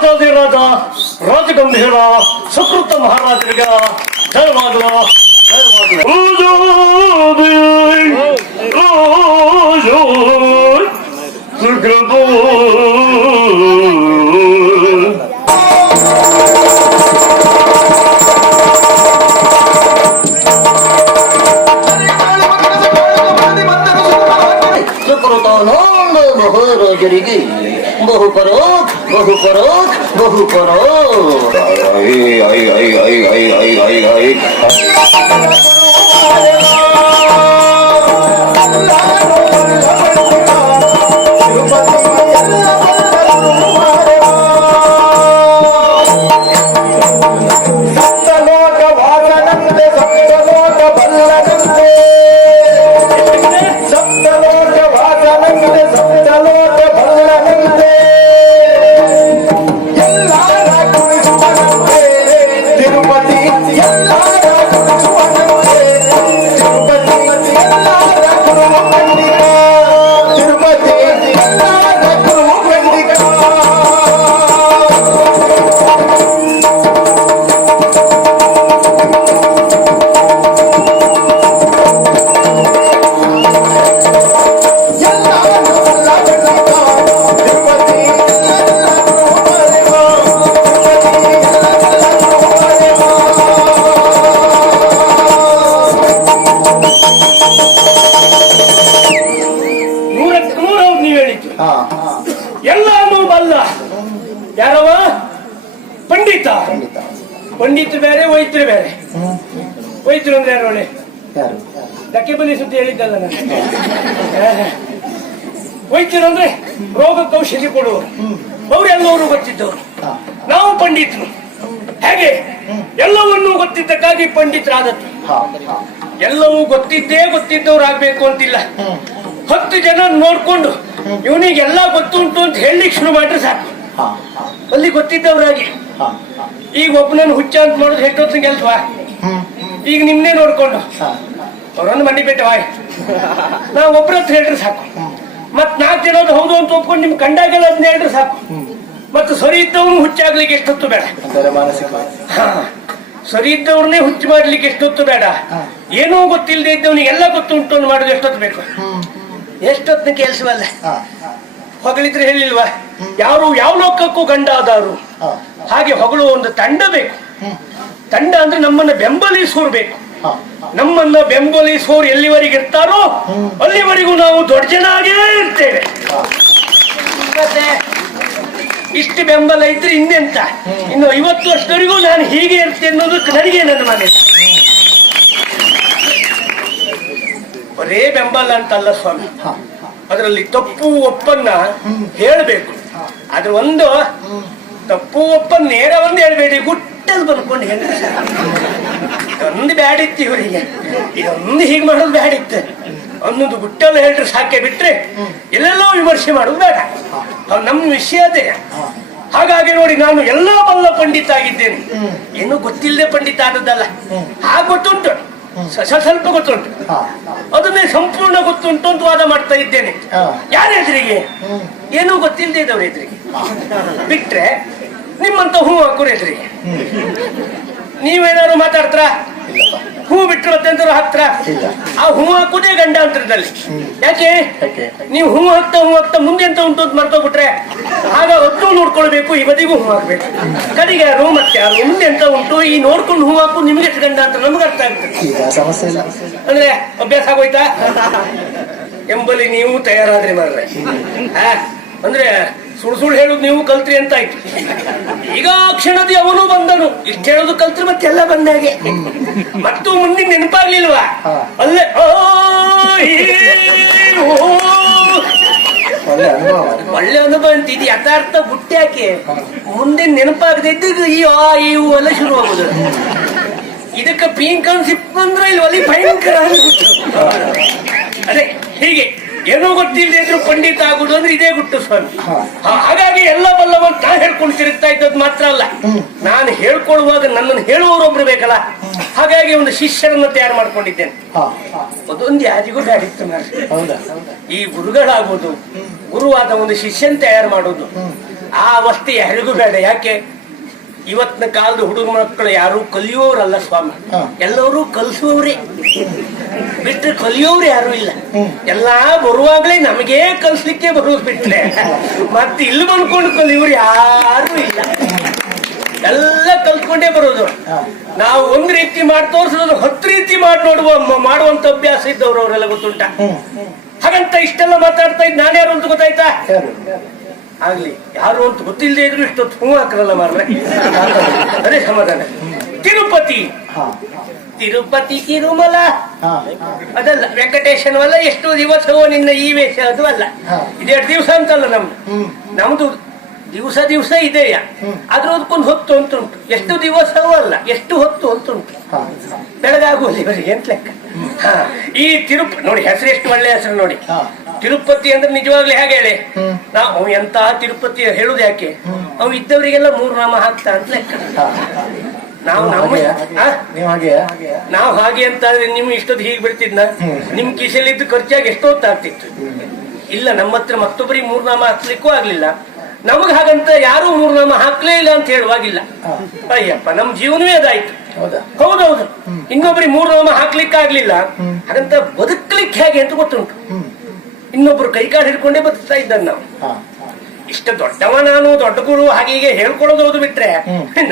ರಾಜಾದಿರಾಜ ರಾಜಗಂಭೀರ ಸುಕೃತ ಮಹಾರಾಜರಿಗೆ ಜಯವಾಗಲ ಸುಕೃತಾನಂದ ಮಹಾರಾಜರಿಗೆ ಬಹುಪರೋಕ್ ಬಹುಪರೋಕ್ ಬಹುಪರೋಕ್ ಸಪ್ತಲೋಕ ವಾಸನಂತೆ ಸಪ್ತಲೋಕ ಬಲ್ಲನಂತೆ ಸಪ್ತಲೋಕ ವಾಸನಂತೆ ಸಪ್ತಲೋಕ ಬಲ್ಲನಂತೆ ಎಲ್ಲಾರ ಕುಣಿಸುವನಂತೆ ತಿರುಪತಿ ಎಲ್ಲಾರ ಕುಣಿಸುವನಂತೆ ತಿರುಪತಿ ಎಲ್ಲಾರ ಕುರುವು ಖಂಡಿತ ತಿರುಪತಿ ಎಲ್ಲಾರ ಕುರುವು ಖಂಡಿತ ನೂರಕ್ಕೆ ನೂರವ್ರು ನೀವು ಹೇಳಿದ್ದು ಎಲ್ಲಾನು ಬಲ್ಲ ಯಾರವ ಪಂಡಿತ ಪಂಡಿತ ಬೇರೆ ವೈದ್ಯರು ಬೇರೆ ವೈದ್ಯರು ಅಂದ್ರೆ ಯಾರು ಒಳ್ಳೆ ಧಕ್ಕೆ ಬಲಿ ಸುದ್ದಿ ಹೇಳಿದ್ದಲ್ಲ ನಾನು ವೈದ್ಯರು ಅಂದ್ರೆ ರೋಗಕ್ಕೆ ಔಷಧಿ ಕೊಡುವರು ಅವರೆಲ್ಲವರು ಗೊತ್ತಿದ್ದವರು ನಾವು ಪಂಡಿತರು ಹೇಗೆ ಎಲ್ಲವನ್ನೂ ಗೊತ್ತಿದ್ದಕ್ಕಾಗಿ ಪಂಡಿತರಾದದ್ದು ಎಲ್ಲವೂ ಗೊತ್ತಿದ್ದವ್ರು ಆಗ್ಬೇಕು ಅಂತಿಲ್ಲ 10 ಜನ ನೋಡ್ಕೊಂಡು ಇವನಿಗೆಲ್ಲ ಗೊತ್ತುಂಟು ಅಂತ ಹೇಳಲಿಕ್ಕೆ ಶುರು ಮಾಡ್ರೆ ಸಾಕು ಅಲ್ಲಿ ಗೊತ್ತಿದ್ದವ್ರಾಗಿ ಈಗ ಒಬ್ಬನನ್ನು ಹುಚ್ಚ ಅಂತ ಮಾಡೋದು ಹೆಟ್ಟೊತ್ತಿನ ಕೆಲ್ಸವಾ ಈಗ ನಿಮ್ನೇ ನೋಡ್ಕೊಂಡು ಅವ್ರನ್ನು ಮಂಡಿ ಬಿಟ್ಟು ಬಾಯ್ ನಾವು ಒಬ್ರ ಹತ್ರ ಹೇಳ್ರೆ ಸಾಕು ಮತ್ 4 ಜನ ಹೌದು ಅಂತ ಒಪ್ಕೊಂಡು ನಿಮ್ ಕಂಡಾಗೆಲ್ಲ ಅದನ್ನ ಹೇಳ್ರೆ ಸಾಕು ಮತ್ತು ಸರಿ ಇದ್ದವನು ಹುಚ್ಚಾಗ್ಲಿಕ್ಕೆ ಎಷ್ಟೊತ್ತು ಬೇಡ ಸರಿ ಇದ್ದವ್ರನ್ನೇ ಹುಚ್ಚು ಮಾಡ್ಲಿಕ್ಕೆ ಎಷ್ಟೊತ್ತು ಬೇಡ ಏನೋ ಗೊತ್ತಿಲ್ಲದೆ ಇದ್ದವನಿಗೆ ಎಲ್ಲ ಗೊತ್ತುಂಟು ಅಂತ ಮಾಡೋದು ಎಷ್ಟೊತ್ತು ಬೇಕು ಎಷ್ಟೊತ್ತಿನ ಕೆಲಸವಲ್ಲ ಹೊಗಳಿದ್ರೆ ಹೇಳಿಲ್ವಾ ಯಾರು ಯಾವ ಲೋಕಕ್ಕೂ ಗಂಡ ಆದಾರು ಹಾಗೆ ಹೊಗಳು ಒಂದು ತಂಡ ಬೇಕು ತಂಡ ಅಂದ್ರೆ ನಮ್ಮನ್ನ ಬೆಂಬಲಿಸೋರು ಬೇಕು ನಮ್ಮನ್ನ ಬೆಂಬಲಿಸೋರು ಎಲ್ಲಿವರೆಗೆ ಇರ್ತಾರೋ ಅಲ್ಲಿವರೆಗೂ ನಾವು ದೊಡ್ಡ ಜನ ಆಗೇ ಇರ್ತೇವೆ ಮತ್ತೆ ಇಷ್ಟು ಬೆಂಬಲ ಇದ್ರೆ ಇನ್ನೆಂತ ಇನ್ನು 50 ವರ್ಷದವರೆಗೂ ನಾನು ಹೀಗೆ ಇರ್ತೇನೆ ಅನ್ನೋದಕ್ಕೆ ನನಗೆ ನನ್ನ ಮನೆ ಬರೇ ಬೆಂಬಲ ಅಂತಲ್ಲ ಸ್ವಾಮಿ ಅದರಲ್ಲಿ ತಪ್ಪು ಒಪ್ಪನ್ನ ಹೇಳ್ಬೇಕು ಅದ್ರ ಒಂದು ತಪ್ಪು ಒಪ್ಪನ್ನ ನೇರ ಒಂದು ಹೇಳ್ಬೇಡಿ ಗುಟ್ಟಲ್ಲಿ ಬಂದ್ಕೊಂಡು ಹೇಳಿ ಇದೊಂದು ಬ್ಯಾಡಿತ್ತು ಇವರಿಗೆ ಇದೊಂದು ಹೀಗೆ ಮಾಡೋದು ಬ್ಯಾಡಿತ್ತು ಅನ್ನೊಂದು ಗುಟ್ಟಲ್ಲಿ ಹೇಳ್ರೆ ಸಾಕೆ ಬಿಟ್ರೆ ಎಲ್ಲೆಲ್ಲೋ ವಿಮರ್ಶೆ ಮಾಡೋದು ಬೇಡ ಅದು ನಮ್ಮ ವಿಷಯ ಅದೇ ಹಾಗಾಗಿ ನೋಡಿ ನಾನು ಎಲ್ಲ ಬಲ್ಲ ಪಂಡಿತ ಆಗಿದ್ದೇನೆ ಏನು ಗೊತ್ತಿಲ್ಲದೆ ಪಂಡಿತ ಆದದ್ದಲ್ಲ ಹಾಗೆ ಗೊತ್ತುಂಟು ಸ್ವಲ್ಪ ಗೊತ್ತುಂಟು ಅದನ್ನೇ ಸಂಪೂರ್ಣ ಗೊತ್ತುಂಟು ಅಂತ ವಾದ ಮಾಡ್ತಾ ಇದ್ದೇನೆ ಯಾರ ಎದುರಿಗೆ ಏನೂ ಗೊತ್ತಿಲ್ಲದೆ ಇದ್ದವ್ರ ಎದುರಿಗೆ ಬಿಟ್ರೆ ನಿಮ್ಮಂತ ಹೂ ಹಾಕೋರು ಎದುರಿಗೆ ನೀವೇನಾದ್ರು ಮಾತಾಡ್ತಾರ ಹೂ ಬಿಟ್ಟರು ಮತ್ತೆಂತಾರು ಹಾಕ್ತಾರ ಆ ಹೂ ಹಾಕುದೇ ಗಂಡಾಂತರದಲ್ಲಿ ಯಾಕೆ ನೀವು ಹೂ ಹಾಕ್ತಾ ಮುಂದೆ ಎಂತ ಉಂಟು ಅಂತ ಮರ್ತೋಗ್ಬಿಟ್ರೆ ಆಗ ಒಟ್ಟು ನೋಡ್ಕೊಳ್ಬೇಕು ಈ ಬದಿಗೂ ಹೂ ಹಾಕ್ಬೇಕು ಕಡೆಗೆ ಯಾರು ಮತ್ತೆ ಯಾರು ಮುಂದೆ ಎಂತ ಉಂಟು ಈ ನೋಡ್ಕೊಂಡು ಹೂ ಹಾಕು ನಿಮ್ಗೆ ಎಷ್ಟು ಗಂಡ ಅಂತ ನಮ್ಗೆ ಅರ್ಥ ಆಗ್ತದೆ ಅಂದ್ರೆ ಅಭ್ಯಾಸ ಆಗೋಯ್ತಾ ಎಂಬಲ್ಲಿ ನೀವು ತಯಾರಾದ್ರಿ ಮಾರ್ರೆ ಅಂದ್ರೆ ಸುಳ್ಳು ಹೇಳುದು ನೀವು ಕಲ್ತ್ರಿ ಅಂತ ಆಯ್ತು ಈಗ ಕ್ಷಣದಿ ಅವನು ಬಂದನು ಇಷ್ಟ ಹೇಳುದು ಕಲ್ತ್ರಿ ಮತ್ತೆಲ್ಲ ಬಂದಾಗೆ ಮತ್ತು ಮುಂದೆ ನೆನಪಾಗ್ಲಿಲ್ವಾ ಅಲ್ಲೇ ಒಳ್ಳೆ ಅನುಭವ ಅಂತ ಇದು ಯಥಾರ್ಥ ಗುಟ್ಟ್ಯಾಕೆ ಮುಂದೆ ನೆನಪಾಗದೆ ಇದ್ದಾಗ ಈ ಎಲ್ಲ ಶುರು ಆಗುದು ಇದಕ್ಕೆ ಪೀಂಕನ್ ಸಿಪ್ ಅಂದ್ರೆ ಇಲ್ಲಿ ಒಲಿ ಭಯಂಕರ ಅದೇ ಹೀಗೆ ಏನೋ ಗೊತ್ತಿಲ್ಲದೆ ಇದ್ರು ಪಂಡಿತ ಆಗುದು ಅಂದ್ರೆ ಇದೇ ಗುಟ್ಟು ಸ್ವಾಮಿ ಹಾಗಾಗಿ ಎಲ್ಲ ಬಲ್ಲವಂತ ನಾ ಹೇಳ್ಕೊಂಡು ತಿರುಗ್ತಾ ಇದ್ದದ್ದು ಮಾತ್ರ ಅಲ್ಲ ನಾನು ಹೇಳ್ಕೊಳ್ಳುವಾಗ ನನ್ನನ್ನು ಹೇಳುವವರೊಬ್ರು ಬೇಕಲ್ಲ ಹಾಗಾಗಿ ಒಂದು ಶಿಷ್ಯರನ್ನು ತಯಾರು ಮಾಡ್ಕೊಂಡಿದ್ದೇನೆ ಅದೊಂದು ಯಾರಿಗೂ ಬ್ಯಾಡಿತ್ತು ಈ ಗುರುಗಳಾಗೋದು ಗುರುವಾದ ಒಂದು ಶಿಷ್ಯನ್ ತಯಾರು ಮಾಡೋದು ಆ ಅವಸ್ಥೆ ಯಾರಿಗೂ ಬೇಡ. ಯಾಕೆ ಇವತ್ತಿನ ಕಾಲದ ಹುಡುಗ ಮಕ್ಕಳು ಯಾರು ಕಲಿಯೋರಲ್ಲ ಸ್ವಾಮಿ, ಎಲ್ಲರೂ ಕಲಿಸುವವ್ರೆ ಬಿಟ್ರೆ ಕಲಿಯೋರು ಯಾರು ಇಲ್ಲ. ಎಲ್ಲಾ ಬರುವಾಗ್ಲೇ ನಮಗೇ ಕಲ್ಸ್ಲಿಕ್ಕೆ ಬರೋದು ಬಿಟ್ರೆ ಮತ್ತೆ ಇಲ್ಲಿ ಬಂದ್ಕೊಂಡು ಕಲಿಯೋರು ಯಾರು ಇಲ್ಲ. ಎಲ್ಲ ಕಲ್ತ್ಕೊಂಡೇ ಬರೋದು. ನಾವು ಒಂದ್ ರೀತಿ ಮಾಡಿ ತೋರಿಸೋದು 10 ರೀತಿ ಮಾಡಿ ಮಾಡುವಂತ ಅಭ್ಯಾಸ ಇದ್ದವ್ರು ಅವರೆಲ್ಲ, ಗೊತ್ತುಂಟ. ಹಾಗಂತ ಇಷ್ಟೆಲ್ಲ ಮಾತಾಡ್ತಾ ಇದ್ ನಾನು ಯಾರು ಅಂತ ಗೊತ್ತಾಯ್ತಾ? ಆಗ್ಲಿ, ಯಾರು ಅಂತ ಗೊತ್ತಿಲ್ಲದೆ ಇದ್ರು ಇಷ್ಟೊತ್ತು ಹೂ ಹಾಕರಲ್ಲ ಮಾರ್ರೆ. ಅದೇ ಸಮಾಧಾನ. ತಿರುಪತಿ ತಿರುಪತಿ ತಿರುಮಲ ಅದಲ್ಲ, ವೆಂಕಟೇಶನವಲ್ಲ. ಎಷ್ಟು ದಿವಸವೋ ನಿನ್ನ ಈ ವೇಷ, ಅದು ಅಲ್ಲ. 2 ದಿವಸ ಅಂತಲ್ಲ ನಮ್ದು ದಿವಸ ಇದೆಯ, ಅದ್ರದಕ್ಕೊಂದು ಹೊತ್ತು ಅಂತ ಉಂಟು. ಎಷ್ಟು ದಿವಸವೂ ಅಲ್ಲ, ಎಷ್ಟು ಹೊತ್ತು ಅಂತ ಉಂಟು. ಬೆಳಗಾಗುವುದು ಇವರಿಗೆ ಎಂತ ಲೆಕ್ಕ. ಈ ತಿರುಪತಿ ನೋಡಿ, ಹೆಸರು ಎಷ್ಟು ಒಳ್ಳೆ ಹೆಸರು ನೋಡಿ. ತಿರುಪತಿ ಅಂದ್ರೆ ನಿಜವಾಗ್ಲೂ ಹೇಗೆ ಹೇಳಿ, ನಾವು ಎಂತ ತಿರುಪತಿ ಹೇಳುದು ಯಾಕೆ, ಅವು ಇದ್ದವರಿಗೆಲ್ಲ 3 ನಾಮ ಹಾಕ್ತಾ ಅಂತ ಲೆಕ್ಕ. ನಾವು ಹಾಗೆ ಅಂತ ನಿಮ್ ಇಷ್ಟೊತ್ತು ಹೀಗೆ ಬಿಡ್ತಿದ್ನ, ನಿಮ್ ಕಿಸೆಲಿದ್ದು ಖರ್ಚಾಗಿ ಎಷ್ಟೊತ್ತಾಗ್ತಿತ್ತು. ಇಲ್ಲ, ನಮ್ಮ ಹತ್ರ ಮತ್ತೊಬ್ಬರಿಗೆ 3 ನಾಮ ಹಾಕ್ಲಿಕ್ಕೂ ಆಗ್ಲಿಲ್ಲ. ನಮಗ್ ಹಾಗಂತ ಯಾರು 3 ನಾಮ ಹಾಕ್ಲೇ ಇಲ್ಲ ಅಂತ ಹೇಳುವಾಗಿಲ್ಲ. ಅಯ್ಯಪ್ಪ, ನಮ್ ಜೀವನವೇ ಅದಾಯ್ತು. ಹೌದೌದು, ಇನ್ನೊಬ್ರಿಗೆ 3 ನಾಮ ಹಾಕ್ಲಿಕ್ಕೆ ಆಗ್ಲಿಲ್ಲ, ಹಾಗಂತ ಬದುಕ್ಲಿಕ್ಕೆ ಹೇಗೆ ಅಂತ ಗೊತ್ತುಂಟು. ಇನ್ನೊಬ್ರು ಕೈಕಾಲು ಹಿಡ್ಕೊಂಡೇ ಬದುಕ್ತಾ ಇದ್ದ ನಾವು. ಇಷ್ಟ ದೊಡ್ಡವ ನಾನು, ದೊಡ್ಡ ಗುರು ಹಾಗೆ ಹೀಗೆ ಹೇಳ್ಕೊಳ್ಳೋದು ಹೌದು ಬಿಟ್ರೆ,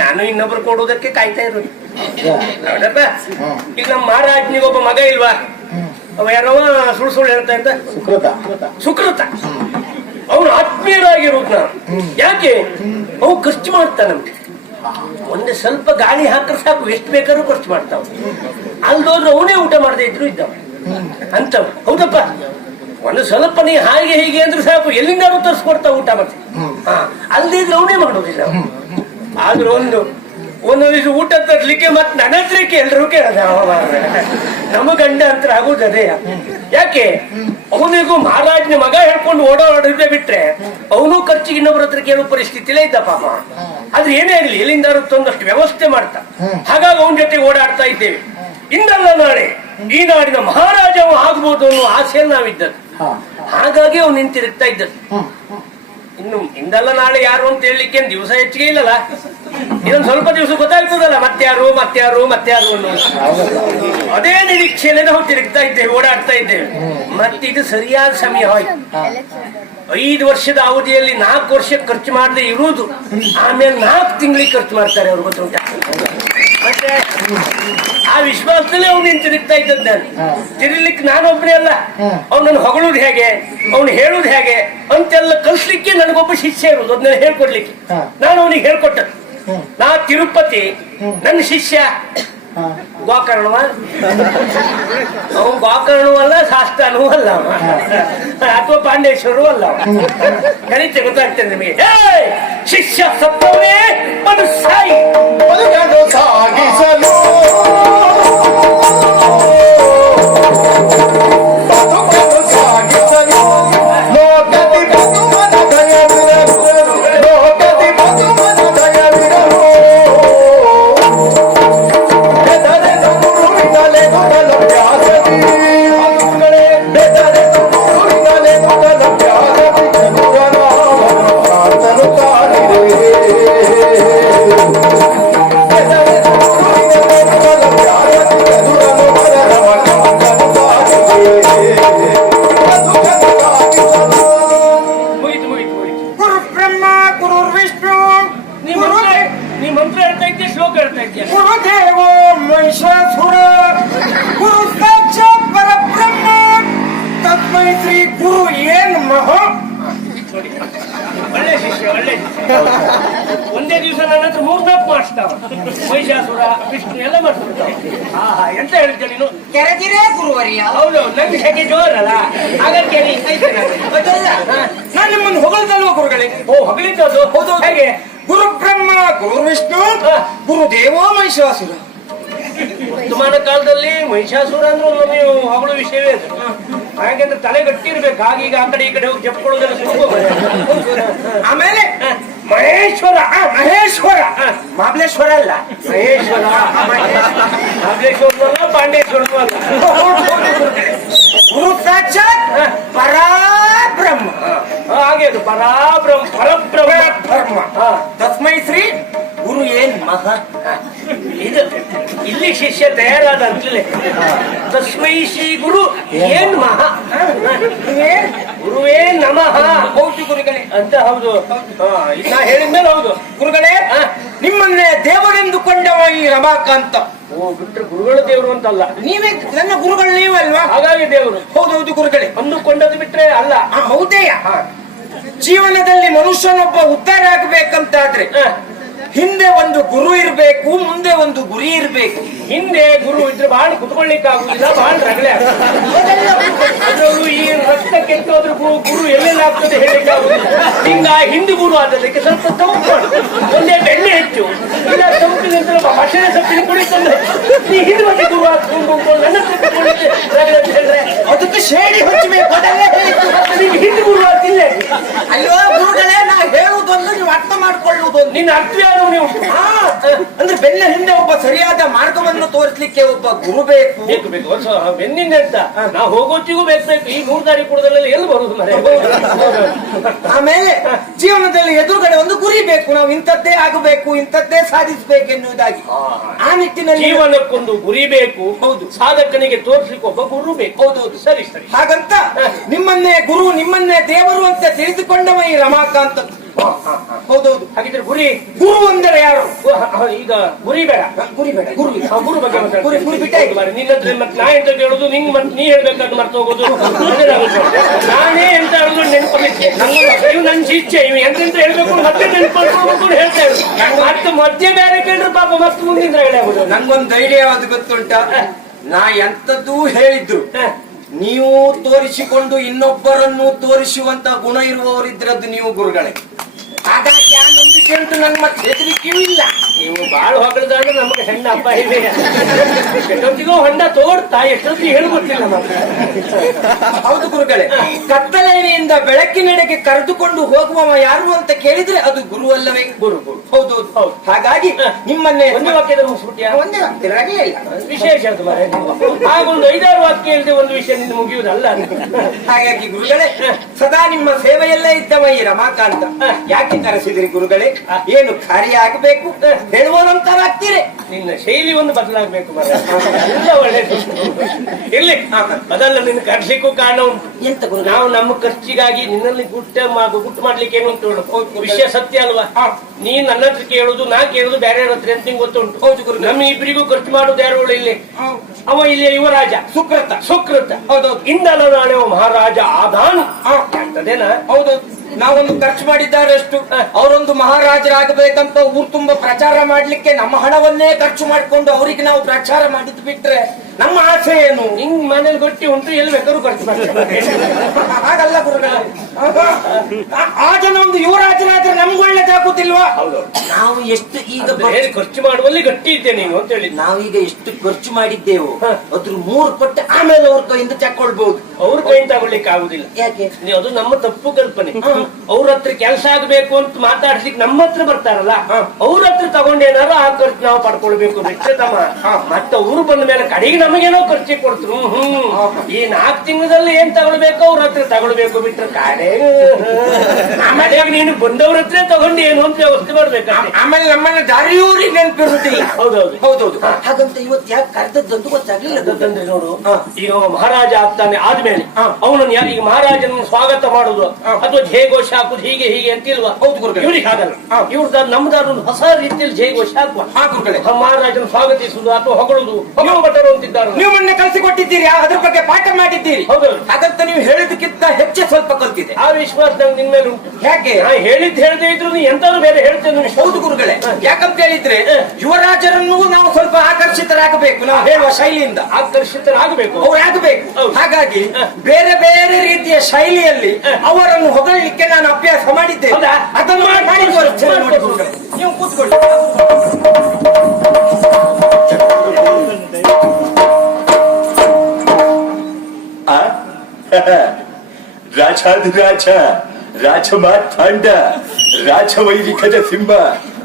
ನಾನು ಇನ್ನೊಬ್ರು ಕೊಡೋದಕ್ಕೆ ಕಾಯ್ತಾ ಇರೋದು. ನೋಡಪ್ಪ, ಈಗ ನಮ್ಮ ಮಹಾರಾಜ್ನಿಗೊಬ್ಬ ಮಗ ಇಲ್ವಾ, ಅವ ಯಾರವ ಸುಳ್ಳು ಹೇಳ್ತಾ ಇದ್ದ, ಸುಕೃತ. ಅವನು ಆತ್ಮೀಯರಾಗಿರೋದು ನಾನು. ಯಾಕೆ ಅವು ಖರ್ಚು ಮಾಡ್ತಾನಂತೆ. ಒಂದೇ ಸ್ವಲ್ಪ ಗಾಳಿ ಹಾಕ್ರೆ ಸಾಕು, ಎಷ್ಟು ಬೇಕಾದ್ರೂ ಖರ್ಚು ಮಾಡ್ತಾವ. ಅಲ್ದೋದ್ರೆ ಅವನೇ ಊಟ ಮಾಡದೆ ಇದ್ರು ಇದ್ದವ ಅಂತವ. ಹೌದಪ್ಪ, ಒಂದು ಸ್ವಲ್ಪ ನೀ ಹಾಗೆ ಹೀಗೆ ಅಂದ್ರೆ ಸಾಕು, ಎಲ್ಲಿಂದಾರು ತರಿಸ್ಕೊಡ್ತಾವ ಊಟ ಮತ್ತೆ. ಅಲ್ದೇ ಇದ್ರೆ ಅವನೇ ಮಾಡೋದಿಲ್ಲ. ಆದ್ರೂ ಒಂದೊಂದು ದಿವಸ ಊಟ ತರ್ಲಿಕ್ಕೆ ಮತ್ತೆ ನನ್ನ ಹತ್ರಕ್ಕೆ ಎಲ್ರೂ ಕೇಳದ. ನಮ್ಮ ಗಂಡ ಅಂತ ಆಗುದದೇ. ಯಾಕೆ ಅವನಿಗೂ ಮಹಾರಾಜನ ಮಗ ಹೇಳ್ಕೊಂಡು ಓಡಾಡಿದ್ರೆ ಬಿಟ್ರೆ ಅವನು ಖರ್ಚಿಗೆ ಇನ್ನೊಬ್ರ ಹತ್ರ ಕೇಳೋ ಪರಿಸ್ಥಿತಿಲೇ ಇದ್ದ ಪಾಪ. ಆದ್ರೆ ಏನೇ ಆಗ್ಲಿ, ಎಲ್ಲಿಂದಾರು ತಂದಷ್ಟು ವ್ಯವಸ್ಥೆ ಮಾಡ್ತಾ, ಹಾಗಾಗಿ ಅವನ ಜೊತೆ ಓಡಾಡ್ತಾ ಇದ್ದೇವೆ. ಇಂದಲ್ಲ ನಾಳೆ ಈ ನಾಡಿನ ಮಹಾರಾಜ ಆಗ್ಬೋದು ಅನ್ನೋ ಆಸೆಯಲ್ಲಿ ನಾವಿದ್ದದ್ದು. ಹಾಗಾಗಿ ಅವ್ನು ನಿಂತಿರುತ್ತಾ ಇದ್ದದ್ದು. ಇನ್ನು ಇಂದಲ್ಲ ನಾಳೆ ಯಾರು ಅಂತ ಹೇಳಲಿಕ್ಕೆ ದಿವಸ ಹೆಚ್ಚಿಗೆ ಇಲ್ಲಲ್ಲ, ಇನ್ನೊಂದು ಸ್ವಲ್ಪ ದಿವಸ ಗೊತ್ತಾಗ್ತದಲ್ಲ ಮತ್ಯಾರು ಅನ್ನೋ ಅದೇ ನಿರೀಕ್ಷೆಯಲ್ಲಿ ನಾವು ತಿರುಗ್ತಾ ಇದ್ದೇವೆ, ಓಡಾಡ್ತಾ ಇದ್ದೇವೆ. ಮತ್ತೆ ಇದು ಸರಿಯಾದ ಸಮಯ ಹೋಯ್ತು. 5 ವರ್ಷದ ಅವಧಿಯಲ್ಲಿ 4 ವರ್ಷಕ್ಕೆ ಖರ್ಚು ಮಾಡದೆ ಇರುವುದು, ಆಮೇಲೆ 4 ತಿಂಗಳಿಗೆ ಖರ್ಚು ಮಾಡ್ತಾರೆ ಅವ್ರು, ಗೊತ್ತುಂಟ. ಮತ್ತೆ ಆ ವಿಶ್ವಾಸದಲ್ಲೇ ಅವ್ನು ತಿರುಗ್ತಾ ಇದ್ದದ್ದು. ನಾನು ತಿರುಗ್ಲಿಕ್ಕೆ ನಾನೊಬ್ಬನೇ ಅಲ್ಲ, ಅವನನ್ನು ಹೊಗಳುದು ಹೇಗೆ, ಅವ್ನು ಹೇಳುದು ಹೇಗೆ ಅಂತೆಲ್ಲ ಕಲಿಸ್ಲಿಕ್ಕೆ ನನಗೊಬ್ಬ ಶಿಷ್ಯ ಇರುವುದು, ಅದನ್ನೆಲ್ಲ ಹೇಳ್ಕೊಡ್ಲಿಕ್ಕೆ ನಾನು ಅವನಿಗೆ ಹೇಳ್ಕೊಟ್ಟದ್ದು. ನಾ ತಿರುಪತಿ, ನನ್ನ ಶಿಷ್ಯ ಗೋಕರ್ಣವ, ಅವನು ಗೋಕರ್ಣವೂ ಅಲ್ಲ, ಶಾಸ್ತ್ರನೂ ಅಲ್ಲ, ಅಥವಾ ಪಾಂಡೇಶ್ವರೂ ಅಲ್ಲ. ಕರೀತೆ ಗೊತ್ತಾಗ್ತದೆ ನಿಮಗೆ. ಶಿಷ್ಯ ಸತ್ತವನೇ ಮನುಸಾಯಿ ಸಾಗಿಸಲು ಒಂದೇ ದಿವಸ ನನ್ನ ಹತ್ರ 3-4 ಮಾಡಿಸ್ತಾವ. ಮಹಿಷಾಸುರ, ವಿಷ್ಣು ಎಲ್ಲ ಮಾಡ್ಬಿಡ್ತಾವ. ಎಂತ ಹೇಳ್ತೇನೆ ನೀನು? ಕೆರೆದಿರೇ ಗುರುವರಿಯ. ಹೌದು, ನಂಗೆ ಹೇಗೆ ಜೋರಲ್ಲ, ಹಾಗಾಗಿ ನಾನು ನಿಮ್ಮನ್ನು ಹೊಗಳದಲ್ವ ಗುರುಗಳೇ? ಓ, ಹೊಗಳಿದ್ದದು? ಹೌದು. ಹೇಗೆ? ಗುರು ಬ್ರಹ್ಮ, ಗುರು ವಿಷ್ಣು, ಗುರುದೇವೋ ಮಹಿಷಾಸುರ. ವರ್ತಮಾನ ಕಾಲದಲ್ಲಿ ಮಹಿಷಾಸುರ ಅಂದ್ರೆ ನಮಗೆ ಹೊಗಳು ವಿಷಯವೇ ಅದು. ಹಾಗೆಂದ್ರೆ ತಲೆ ಗಟ್ಟಿ ಇರ್ಬೇಕು, ಆಗೀಗ ಆ ಕಡೆ ಈ ಕಡೆ ಹೋಗಿ ಜಪ್ಕೊಳ್ಳೋದೆಲ್ಲ ಸುಲಭ. ಆಮೇಲೆ ಮಹೇಶ್ವರ. ಮಹೇಶ್ವರ, ಮಹಾಬಲೇಶ್ವರ ಅಲ್ಲ, ಮಹೇಶ್ವರ ಮಹೇಶ್ವರನಲ್ಲ, ಪಾಂಡೇಶ್ವರನೂ ಅಲ್ಲ. ಗುರು ಸಾಕ್ಷಾತ್ ಪರಾಬ್ರಹ್ಮ. ಹಾಗೆ ಅದು ಪರಬ್ರಹ್ಮ. ತಸ್ಮೈ ಶ್ರೀ ಗುರು ಏನ್ ಮಹಾ. ಇದು ಇಲ್ಲಿ ಶಿಷ್ಯ ತಯಾರಾದ ಅಂತಲೇ ತಸ್ಮೈ ಶ್ರೀ ಗುರು ಏನ್ ಮಹಾ, ಗುರುವೇ ನಮಃ. ಹೌದು ಗುರುಗಳೇ ಅಂತ. ಹೌದು, ಇನ್ನ ಹೇಳಿದ್ಮೇಲೆ ಹೌದು. ಗುರುಗಳೇ, ನಿಮ್ಮನ್ನೇ ದೇವರೆಂದುಕೊಂಡವ ಈ ರಮಾಕಾಂತ. ಬಿಟ್ರೆ ಗುರುಗಳು ದೇವರು ಅಂತಲ್ಲ, ನೀವೇ ನನ್ನ ಗುರುಗಳು ನೀವಲ್ವಾ? ಹಾಗಾಗಿ ದೇವರು. ಹೌದೌದು ಗುರುಗಳೇ. ಅಂದುಕೊಂಡದ್ದು ಬಿಟ್ರೆ ಅಲ್ಲ. ಹೌದೇಯ. ಜೀವನದಲ್ಲಿ ಮನುಷ್ಯನೊಬ್ಬ ಉದ್ಧಾರ ಆಗಬೇಕಂತಾದ್ರೆ ಹಿಂದೆ ಒಂದು ಗುರು ಇರ್ಬೇಕು, ಮುಂದೆ ಒಂದು ಗುರಿ ಇರ್ಬೇಕು. ಹಿಂದೆ ಗುರು ಇದ್ರೆ ಬಹಳ ಕುತ್ಕೊಳ್ಳಿಕ್ಕೆ ಆಗುದಿಲ್ಲ, ಬಹಳ ರಗಳೆ ಅದ್ರಲ್ಲೂ ಈ ರಕ್ತ ಕೆಟ್ಟೋದ್ರ ಗುರು ಎಲ್ಲೆಲ್ಲ ಆಗ್ತದೆ ಹೇಳಿಕ್ಕೆ ಆಗುದಿಲ್ಲ. ಹಿಂಗ ಹಿಂದೆ ಗುರು ಆದದಕ್ಕೆ ಸ್ವಲ್ಪ ತಂಪು ಒಂದೇ ಬೆಣ್ಣೆ ಹೆಚ್ಚು, ಇಲ್ಲ ತಂಪಿನ ಮಸಳೆ ಸೊಪ್ಪಿನ ಕುಡಿತಂದ್ರೆ ನೀ ಹಿಂದೆ ಬಗ್ಗೆ ಗುರು ಹಾಕೊಂಡು ನನ್ನ ರಗಳೆ ಅಂತ ಹೇಳಿದ್ರೆ ಅದಕ್ಕೆ ಶೇಡಿ ಹಚ್ಚಬೇಕು. ಅದೆಲ್ಲ ನಿಮ್ಗೆ ಹಿಂದೆ ಗುರು ಆಗ್ತಿಲ್ಲ. ಅಯ್ಯೋ ಗುರುಗಳೇ, ನಾ ಹೇಳುವುದೊಂದು ನೀವು ಅರ್ಥ ಮಾಡ್ಕೊಳ್ಳುವುದೊಂದು. ನಿನ್ನ ಅರ್ಥ ಯಾರು ನೀವು? ಅಂದ್ರೆ ಬೆನ್ನ ಹಿಂದೆ ಒಬ್ಬ ಸರಿಯಾದ ಮಾರ್ಗವನ್ನು ತೋರಿಸ್ಲಿಕ್ಕೆ ಒಬ್ಬ ಗುರು ಬೇಕು. ಬೇಕು ಬೆನ್ನಿಂದ ಅಂತ ನಾವು ಹೋಗೋಚಿಗೂ ಬೇಕು. ಈ 3 ದಾರಿ ಕುಡದಲ್ಲಿ ಎಲ್ಲಿ ಬರುದು ಮರೆ. ಆಮೇಲೆ ಜೀವನದಲ್ಲಿ ಎದುರುಗಡೆ ಒಂದು ಗುರಿ ಬೇಕು. ನಾವು ಇಂಥದ್ದೇ ಆಗಬೇಕು, ಇಂಥದ್ದೇ ಸಾಧಿಸಬೇಕು ಎನ್ನುವುದಾಗಿ. ಆ ನಿಟ್ಟಿನಲ್ಲಿ ಜೀವನಕ್ಕೊಂದು ಗುರಿ ಬೇಕು. ಹೌದು. ಸಾಧಕನಿಗೆ ತೋರಿಸ್ಲಿಕ್ಕೆ ಒಬ್ಬ ಗುರು ಬೇಕು. ಹೌದೌದು. ಸರಿ ಸರಿ. ಹಾಗಂತ ನಿಮ್ಮನ್ನೇ ಗುರು, ನಿಮ್ಮನ್ನೇ ದೇವರು ಅಂತ ತಿಳಿದುಕೊಂಡವ ಈ ರಮಾಕಾಂತ. ಹೌದೌದು. ಹಾಗಿದ್ರೆ ಗುರಿ ಗುರು ಅಂದರೆ ಯಾರು? ಈಗ ಗುರಿ ಬೇಡ, ಗುರಿ ಬೇಡ, ಗುರು ಇಲ್ಲ. ಗುರು ಬಗ್ಗೆ ಗುರಿ ಬಿಟ್ಟೆ ನಿನ್ನ ಮತ್ತೆ ನಾ ಎಂತ ಕೇಳುದು, ನಿಂಗ್ ನೀ ಹೇಳ್ಬೇಕಾದ್ ಮರ್ತು ಹೋಗೋದು. ನಾನೇ ಎಂತ ಹೇಳುದು ನೆನ್ಕೊಳ್ಳಿಕ್ಕೆ ಇವ್ ನನ್ ಇಚ್ಛೆ. ಇವ್ ಎಂತೆಂತ ಹೇಳ್ಬೇಕು ಮತ್ತೆ ನೆನ್ಕೊಳ್ಬೇಕು ಹೇಳ್ತಾ ಇದ್ರು. ಮತ್ತೆ ಮಧ್ಯೆ ಬೇರೆ ಕೇಳ್ರೆ ಪಾಪ ಮತ್ತೆ ಮುಂದಿನ ರಗಳೆ ಆಗುದು. ನಂಗೊಂದು ಧೈರ್ಯ ಯಾವ್ದು ಗೊತ್ತುಂಟ? ನಾ ಎಂತದ್ದೂ ಹೇಳಿದ್ದು ನೀವು ತೋರಿಸಿಕೊಂಡು ಇನ್ನೊಬ್ಬರನ್ನು ತೋರಿಸುವಂತ ಗುಣ ಇರುವವರಿದ್ರದ್ದು ನೀವು ಗುರುಗಳೇ. ಹಾಗಾಗಿ ಆ ನಂಬಿಕೆ ಉಂಟು, ನನ್ ಮತ್ತೆ ಹೆದರಿಕೆಯೂ ಇಲ್ಲ. ನೀವು ಬಾಳ ಹೊಗಳದಾದ್ರೆ ನಮಗೆ ಹೆಣ್ಣ ಹಬ್ಬ ಇದೆ. ಎಷ್ಟೊತ್ತಿಗೂ ಹೊಂಡ ತೋಡ್ತಾ ಎಷ್ಟೊತ್ತಿಗೆ ಹೇಳಿ ಗೊತ್ತಿಲ್ಲ ನಮಗೆ. ಹೌದು ಗುರುಗಳೇ. ಕತ್ತಲೆಯಿಂದ ಬೆಳಕಿನೆಡೆಗೆ ಕರೆದುಕೊಂಡು ಹೋಗುವವ ಯಾರು ಅಂತ ಕೇಳಿದ್ರೆ ಅದು ಗುರು ಅಲ್ಲವೇ? ಗುರು ಗುರು. ಹೌದೌದು. ಹೌದು. ಹಾಗಾಗಿ ನಿಮ್ಮನ್ನೇ ಒಂದು ವಾಕ್ಯದ ಮುಗಿಸ್ಬಿಟ್ಯಾ? ಒಂದೇ ಆಗ್ತಿರಾಗೇ ಇಲ್ಲ. ವಿಶೇಷ ಅದು ಮಾರ್ರೆ. ಹಾಗೊಂದು 5-6 ವಾಕ್ಯ ಇಲ್ಲದೆ ಒಂದು ವಿಷಯ ನಿಂದು ಮುಗಿಯುವುದಲ್ಲ. ಹಾಗಾಗಿ ಗುರುಗಳೇ, ಸದಾ ನಿಮ್ಮ ಸೇವೆಯಲ್ಲೇ ಇದ್ದವ ಈ ರಮಾಕಾಂತ. ಯಾಕೆ ಕರೆಸಿದ್ರಿ ಗುರುಗಳೇ? ಏನು ಕಾರ್ಯ ಆಗಬೇಕು ಹೇಳುವ ನಂತರ ಆಗ್ತೀರಿ. ನಿನ್ನ ಶೈಲಿ ಒಂದು ಬದಲಾಗಬೇಕು ಮಾರ್ರೆ. ಎಲ್ಲ ಒಳ್ಳೇದು ಇರ್ಲಿ. ಅದಲ್ಲ ನಿನ್ನ ಕರ್ಸ್ಲಿಕ್ಕೂ ಕಾರಣ ಉಂಟು. ಎಂತ ಗುರು? ನಾವು ನಮ್ಮ ಖರ್ಚಿಗಾಗಿ ನಿನ್ನಲ್ಲಿ ಗುಟ್ಟು ಮಾಡ್ಲಿಕ್ಕೆ ಏನು ಉಂಟು ವಿಷಯ ಸತ್ಯ ಅಲ್ವಾ? ನೀನ್ ನನ್ನ ಹತ್ರ ಕೇಳುದು, ನಾ ಕೇಳುದು ಬೇರೆ ಹತ್ರ ಅಂತ ನಿಂಗೆ ಗೊತ್ತುಂಟು. ಹೌದು ಗುರು. ನಮ್ಮ ಇಬ್ಬರಿಗೂ ಖರ್ಚು ಮಾಡುದು ಯಾರು ಇಲ್ಲಿ? ಅವ ಇಲ್ಲಿ ಯುವರಾಜ ಸುಕೃತ. ಹೌದೌದು. ಇಂದಲ ನಾಳೆ ಮಹಾರಾಜ ಆದಾನು ಅಂತದೇನಾ? ಹೌದೌದು. ನಾವೊಂದು ಖರ್ಚು ಮಾಡಿದ್ದಾರೆ ಅಷ್ಟು, ಅವರೊಂದು ಮಹಾರಾಜರಾಗಬೇಕಂತ ಊರ್ ತುಂಬಾ ಪ್ರಚಾರ ಮಾಡ್ಲಿಕ್ಕೆ ನಮ್ಮ ಹಣವನ್ನೇ ಖರ್ಚು ಮಾಡಿಕೊಂಡು ಅವರಿಗೆ ನಾವು ಪ್ರಚಾರ ಮಾಡಿದ್ ಬಿಟ್ರೆ ನಮ್ಮ ಆಸೆ ಏನು? ನಿಂಗ್ ಮನೇಲಿ ಗೊತ್ತಿ ಉಂಟು, ಎಲ್ಲಿ ಬೇಕಾದ್ರೂ ಖರ್ಚು ಮಾಡ್ತಾರೆ. ಹಾಗಲ್ಲ ಗುರುಗಳ. ಆ ಜನ ಒಂದು ಯುವರಾಜರಾದ್ರೆ ನಮ್ಗೆ ಒಳ್ಳೇದಾಗುದಿಲ್ವಾ? ನಾವು ಎಷ್ಟು ಈಗ ಖರ್ಚು ಮಾಡುವಲ್ಲಿ ಗಟ್ಟಿ ಇದ್ದೆ ನೀನು ಅಂತ ಹೇಳಿ. ನಾವೀಗ ಎಷ್ಟು ಖರ್ಚು ಮಾಡಿದ್ದೇವು ಅದ್ರ 3 ಪಟ್ಟು ಆಮೇಲೆ ಅವ್ರ ಕೈಯಿಂದ ತಕೊಳ್ಬಹುದು. ಅವ್ರ ಕೈಯಿಂದ ತಗೊಳ್ಳಿಕ್ಕೆ ಆಗುದಿಲ್ಲ. ಯಾಕೆ? ಅದು ನಮ್ಮ ತಪ್ಪು ಕಲ್ಪನೆ. ಅವ್ರ ಹತ್ರ ಕೆಲಸ ಆಗ್ಬೇಕು ಅಂತ ಮಾತಾಡ್ಲಿಕ್ಕೆ ನಮ್ಮ ಹತ್ರ ಬರ್ತಾರಲ್ಲ, ಅವ್ರ ಹತ್ರ ತಗೊಂಡೇನಾರು ಆ ಖರ್ಚು ನಾವು ಪಡ್ಕೊಳ್ಬೇಕು ಬಿಟ್ಟರೆ ತಮ್ಮ. ಮತ್ತೆ ಅವ್ರು ಬಂದ ಮೇಲೆ ಕಡೆಗೆ ನಮಗೇನೋ ಖರ್ಚಿಗೆ ಕೊಡ್ತರು. ಈ 4 ತಿಂಗಳಲ್ಲಿ ಏನ್ ತಗೊಳ್ಬೇಕು ಅವ್ರ ಹತ್ರ ತಗೊಳ್ಬೇಕು ಬಿಟ್ರೆ ಕಾಡೆ ಆಮೇಲೆ ನೀನು ಬಂದವ್ರ ಹತ್ರ ತಗೊಂಡು ಏನು ಅಂತ ವ್ಯವಸ್ಥೆ ಮಾಡ್ಬೇಕು. ಆಮೇಲೆ ನಮ್ಮನ್ನ ದಾರಿಯೂರಿಗೆ ನೆನಪಿರುವುದಿಲ್ಲ. ಹೌದೌದು ಹೌದೌದು. ಹಾಗಂತ ಇವತ್ತು ಯಾಕೆ ಕರೆದದ್ದಂತೂ ಗೊತ್ತಾಗ್ಲಿಲ್ಲ. ಅಂದ್ರೆ ನೋಡು, ಈಗ ಮಹಾರಾಜ ಆಗ್ತಾನೆ ಆದ್ಮೇಲೆ ಅವನನ್ನು ಈಗ ಮಹಾರಾಜನ ಸ್ವಾಗತ ಮಾಡುದು ಅಥವಾ ಜಯಘೋಷ ಹಾಕುದು ಹೀಗೆ ಹೀಗೆ ಅಂತಿಲ್ವಾ? ಹೌದು ಗುರುಗಳೇ. ಇವ್ರಿಗೆ ಹಾಗಲ್ಲ. ಇವ್ರದ್ದು ನಮ್ದಾರು ಒಂದು ಹೊಸ ರೀತಿಯಲ್ಲಿ ಜಯಘೋಷ ಹಾಕುವ. ಮಹಾರಾಜನ ಸ್ವಾಗತಿಸುದು ಅಥವಾ ಹೊಗಳುದು ಭಟರು ಅಂತಿದ್ದಾರೆ. ನೀವು ಮೊನ್ನೆ ಕಲಿಸಿಕೊಟ್ಟಿದ್ದೀರಿ, ಅದ್ರ ಬಗ್ಗೆ ಪಾಠ ಮಾಡಿದ್ದೀರಿ. ಹೌದು. ಹಾಗಂತ ನೀವು ಹೇಳಿದಕ್ಕಿಂತ ಹೆಚ್ಚೆ ಸ್ವಲ್ಪ ಕಲ್ತಿದೆ. ಆ ವಿಶ್ವಾಸ ನಂಗೆ ನಿನ್ ಮೇಲೆ ಉಂಟು. ಯಾಕೆ? ಹೇಳದೇ ಇದ್ರು ನೀ ಎಂತಾದ್ರು ಬೇರೆ ಹೇಳ್ತೇನೆ. ಹೌದು ಗುರುಗಳೇ. ಯಾಕಂತ ಹೇಳಿದ್ರೆ ಯುವರಾಜರನ್ನು ನಾವು ಸ್ವಲ್ಪ ಆಕರ್ಷಿತರಾಗಬೇಕು, ನಾವು ಹೇಳುವ ಶೈಲಿಯಿಂದ ಆಕರ್ಷಿತರಾಗಬೇಕು, ಅವ್ರು ಆಗಬೇಕು. ಹಾಗಾಗಿ ಬೇರೆ ಬೇರೆ ರೀತಿಯ ಶೈಲಿಯಲ್ಲಿ ಅವರನ್ನು ಹೊಗಳಲಿಕ್ಕೆ ನಾನು ಅಭ್ಯಾಸ ಮಾಡಿದ್ದೇನೆ. ಅದನ್ನು ಮಾಡಿ ತೋರಿಸ್ತೇನೆ ನೋಡಿ ಗುರುಗಳೇ. ನೀವು ಕೂತ್ಕೊಳ್ಳಿ. ರಾಜಾಧಿರಾಜ, ರಾಜಮಾರ್ತಾಂಡ, ರಾಜವೈರಿಕಜ ಸಿಂಹ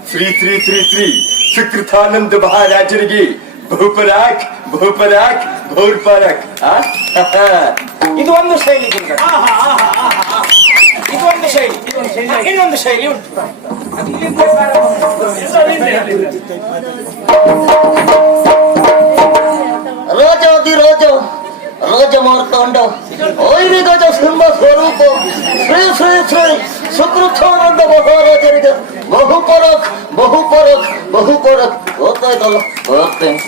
ಶ್ರೀ ಶ್ರೀ ಶ್ರೀ ಶ್ರೀ ಸುಕೃತಾನಂದ ಮಹಾರಾಜರಿಗೆ ಬಹುಪರಾಕ್ ಬಹುಪರಾಕ್ ಬಹುಪರಾಕ್. ಇದು ಒಂದು ಶೈಲಿ ಗುರುಗಳೇ. ಇದು ಒಂದು ಶೈಲಿ. ಇನ್ನೊಂದು ಶೈಲಿ ಉಂಟು. ಅದು ಇಲ್ಲಿಂದ ರಾಜಾದಿರಾಜ ರಾಜ ಮಾರ್ತಾಂಡ ಐರಿಗಜ ಸಿಂಹ ಸ್ವರೂಪ ಶ್ರೀ ಶ್ರೀ ಶ್ರೀ ಸುಕೃತಾನಂದ ಮಹಾರಾಜರಿಗೆ ಬಹುಪರಕ್ ಬಹುಪರಕ್ ಬಹುಪರಕ್. ಗೊತ್ತಾಯ್ತಲ್ಲ? ಬರ್ತೇನೆ.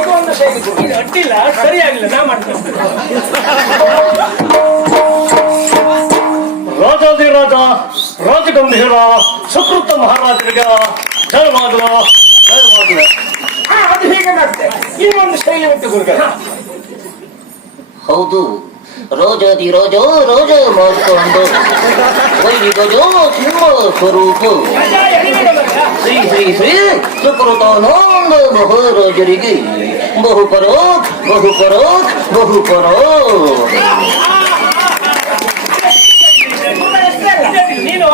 ಇದು ಒಂದು ಶೈಲಿ ಗುರುಗಳೇ. ಇದು ಅಡ್ಡಿಲ್ಲ, ಸರಿಯಾಗಿಲ್ಲ, ನಾ ಮಾಡ್ತೇನೆ. ರಾಜಾದಿರಾಜ ರಾಜಗಂಭೀರ ಸುಕೃತ ಮಹಾರಾಜರಿಗೆ ಜಯವಾಗಲ ಜಯವಾಗಲ. ಅದು ಹೀಗೆ ಮಾಡ್ತೇವೆ. ಇನ್ನೊಂದು ಶೈಲಿ ಉಂಟು ಗುರುಗಳೇ. ಹೌದು, ರಾಜಾದಿರಾಜ ರಾಜ ಮಾರ್ತಾಂಡ ಐರಿಗಜ ಸಿಂಹ ಸ್ವರೂಪ ಶ್ರೀ ಶ್ರೀ ಶ್ರೀ ಸುಕೃತಾನಂದ ಮಹಾರಾಜರಿಗೆ ಬಹುಪರಾಕ್ ಬಹುಪರಾಕ್ ಬಹುಪರಾಕ್. ನೀನು